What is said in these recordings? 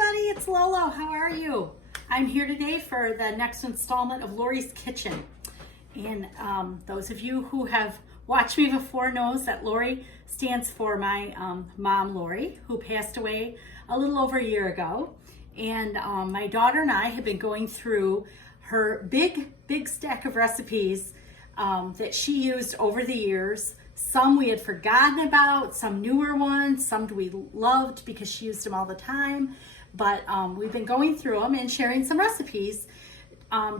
everybody, it's Lolo. How are you? I'm here today for the next installment of Lori's Kitchen. And those of you who have watched me before knows that Lori stands for my mom, Lori, who passed away a little over a year ago. And my daughter and I have been going through her big stack of recipes that she used over the years. Some we had forgotten about, some newer ones, some we loved because she used them all the time. But we've been going through them and sharing some recipes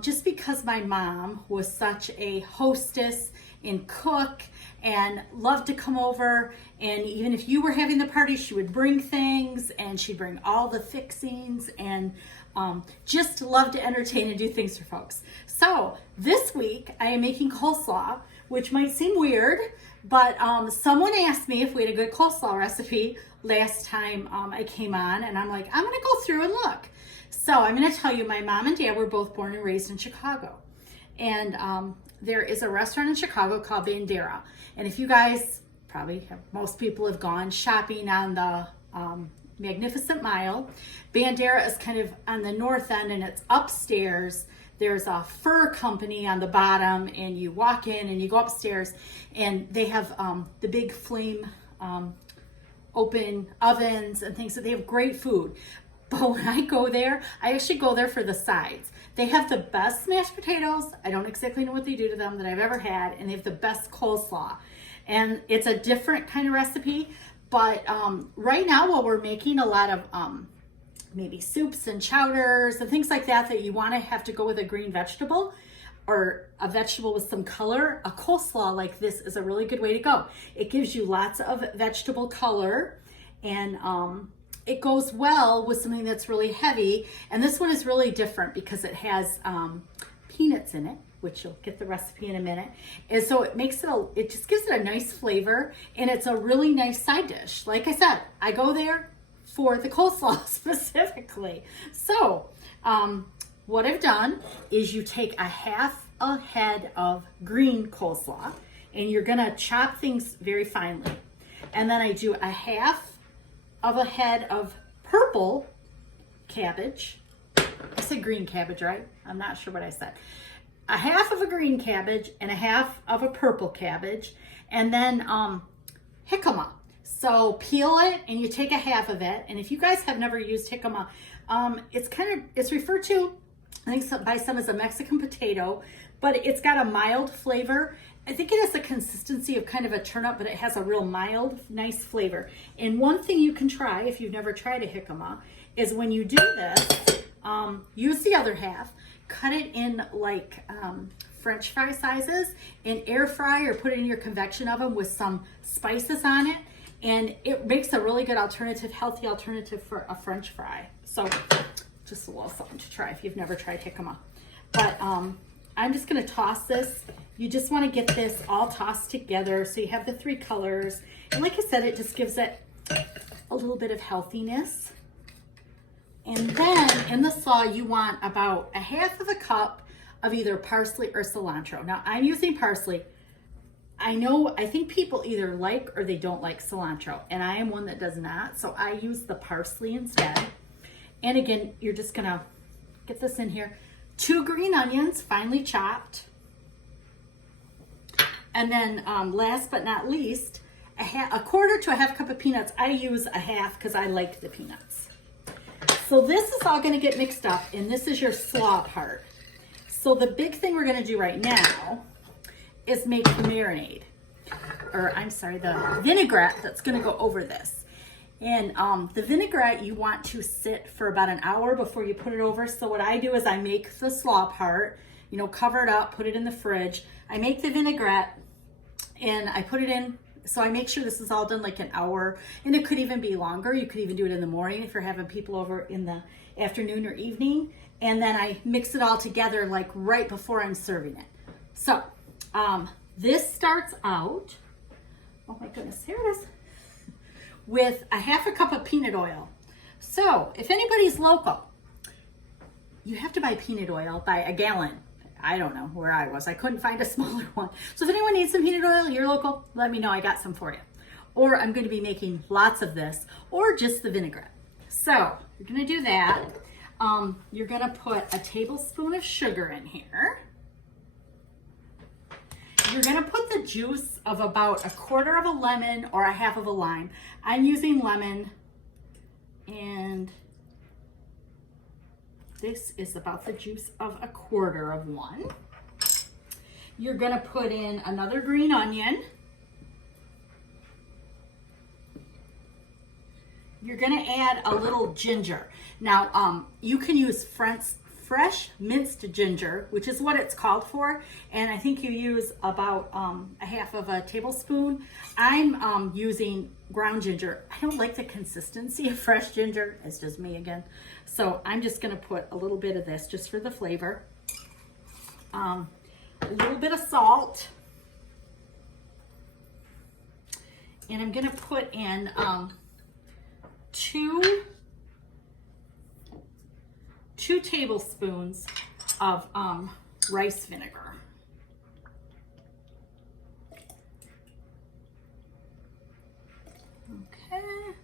just because my mom was such a hostess and cook and loved to come over. And even if you were having the party, she would bring things and she'd bring all the fixings and just loved to entertain and do things for folks. So this week I am making coleslaw, which might seem weird, but someone asked me if we had a good coleslaw recipe last time I came on, and I'm like, I'm gonna go through and look. So I'm gonna tell you, my mom and dad were both born and raised in Chicago. And there is a restaurant in Chicago called Bandera. And if you guys, probably most people have gone shopping on the Magnificent Mile. Bandera is kind of on the north end and it's upstairs. There's a fur company on the bottom and you walk in and you go upstairs and they have the big flame open ovens and things. So they have great food. But when I go there, I actually go there for the sides. They have the best mashed potatoes. I don't exactly know what they do to them that I've ever had. And they have the best coleslaw. And it's a different kind of recipe. But right now, while we're making a lot of maybe soups and chowders and things like that, that you want to have to go with a green vegetable or a vegetable with some color, a coleslaw like this is a really good way to go. It gives you lots of vegetable color and it goes well with something that's really heavy. And this one is really different because it has peanuts in it, which you'll get the recipe in a minute. And so it makes it just gives it a nice flavor and it's a really nice side dish. Like I said, I go there for the coleslaw specifically. So what I've done is you take a half a head of green coleslaw and you're gonna chop things very finely. And then I do a half of a head of purple cabbage. I said green cabbage, right? I'm not sure what I said. A half of a green cabbage and a half of a purple cabbage, and then jicama. So peel it and you take a half of it. And if you guys have never used jicama, it's referred to, I think, by some as a Mexican potato, but it's got a mild flavor. I think it has the consistency of kind of a turnip, but it has a real mild, nice flavor. And one thing you can try if you've never tried a jicama is when you do this, use the other half, cut it in like French fry sizes and air fry or put it in your convection oven with some spices on it. And it makes a really good alternative, healthy alternative for a French fry. So just a little something to try if you've never tried jicama. But I'm just gonna toss this. You just wanna get this all tossed together so you have the three colors. And like I said, it just gives it a little bit of healthiness. And then in the slaw, you want about a half of a cup of either parsley or cilantro. Now I'm using parsley. I think people either like or they don't like cilantro, and I am one that does not, so I use the parsley instead. And again, you're just gonna get this in here. 2 green onions, finely chopped. And then last but not least, a quarter to a half cup of peanuts. I use a half because I like the peanuts. So this is all gonna get mixed up, and this is your slaw part. So the big thing we're gonna do right now is make the marinade, or I'm sorry, the vinaigrette that's gonna go over this. And the vinaigrette you want to sit for about an hour before you put it over. So what I do is I make the slaw part, cover it up, put it in the fridge. I make the vinaigrette and I put it in. So I make sure this is all done like an hour, and it could even be longer. You could even do it in the morning if you're having people over in the afternoon or evening. And then I mix it all together like right before I'm serving it. So this starts out, oh my goodness, here it is, with a half a cup of peanut oil. So if anybody's local, you have to buy peanut oil by a gallon. I don't know where I was. I couldn't find a smaller one. So if anyone needs some peanut oil, you're local, let me know. I got some for you. Or I'm going to be making lots of this, or just the vinaigrette. So you're gonna do that. You're gonna put a tablespoon of sugar in here. You're gonna put the juice of about 1/4 of a lemon or 1/2 of a lime. I'm using lemon, and this is about the juice of 1/4 of one. You're gonna put in another green onion. You're gonna add a little ginger. Now, you can use fresh minced ginger, which is what it's called for, and I think you use about 1/2 of a tablespoon. I'm using ground ginger. I don't like the consistency of fresh ginger. It's just me again. So I'm just gonna put a little bit of this just for the flavor. A little bit of salt. And I'm gonna put in 2 tablespoons of rice vinegar. Okay,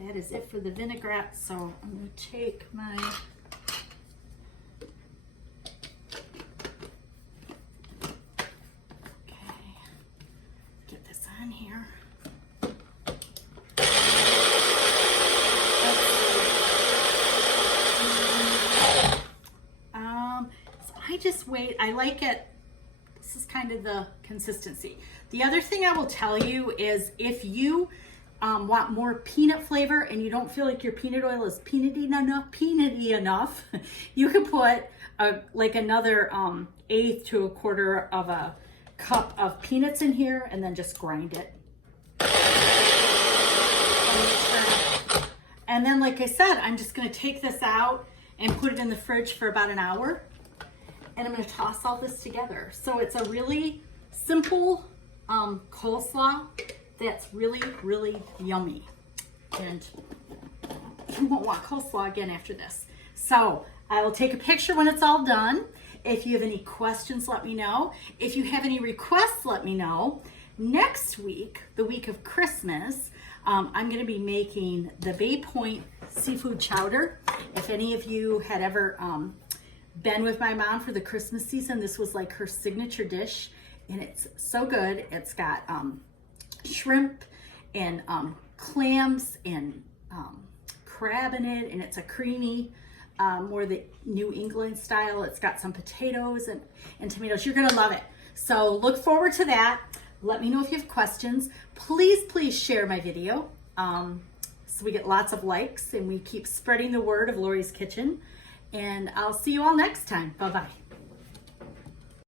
that is it for the vinaigrette. So I'm going to take my get this on here. Just wait. I like it. This is kind of the consistency. The other thing I will tell you is if you want more peanut flavor and you don't feel like your peanut oil is peanutty enough, you can put like another 1/8 to 1/4 of a cup of peanuts in here and then just grind it. And then, like I said, I'm just going to take this out and put it in the fridge for about an hour. And I'm going to toss all this together. So it's a really simple coleslaw that's really, really yummy. And you won't want coleslaw again after this. So I will take a picture when it's all done. If you have any questions, let me know. If you have any requests, let me know. Next week, the week of Christmas, I'm going to be making the Bay Point seafood chowder. If any of you had ever been with my mom for the Christmas season, this was like her signature dish, and it's so good. It's got shrimp and clams and crab in it, and it's a creamy, more the New England style. It's got some potatoes and tomatoes. You're gonna love it. So look forward to that. Let me know if you have questions. Please share my video so we get lots of likes and we keep spreading the word of Lori's Kitchen. And I'll see you all next time. Bye-bye.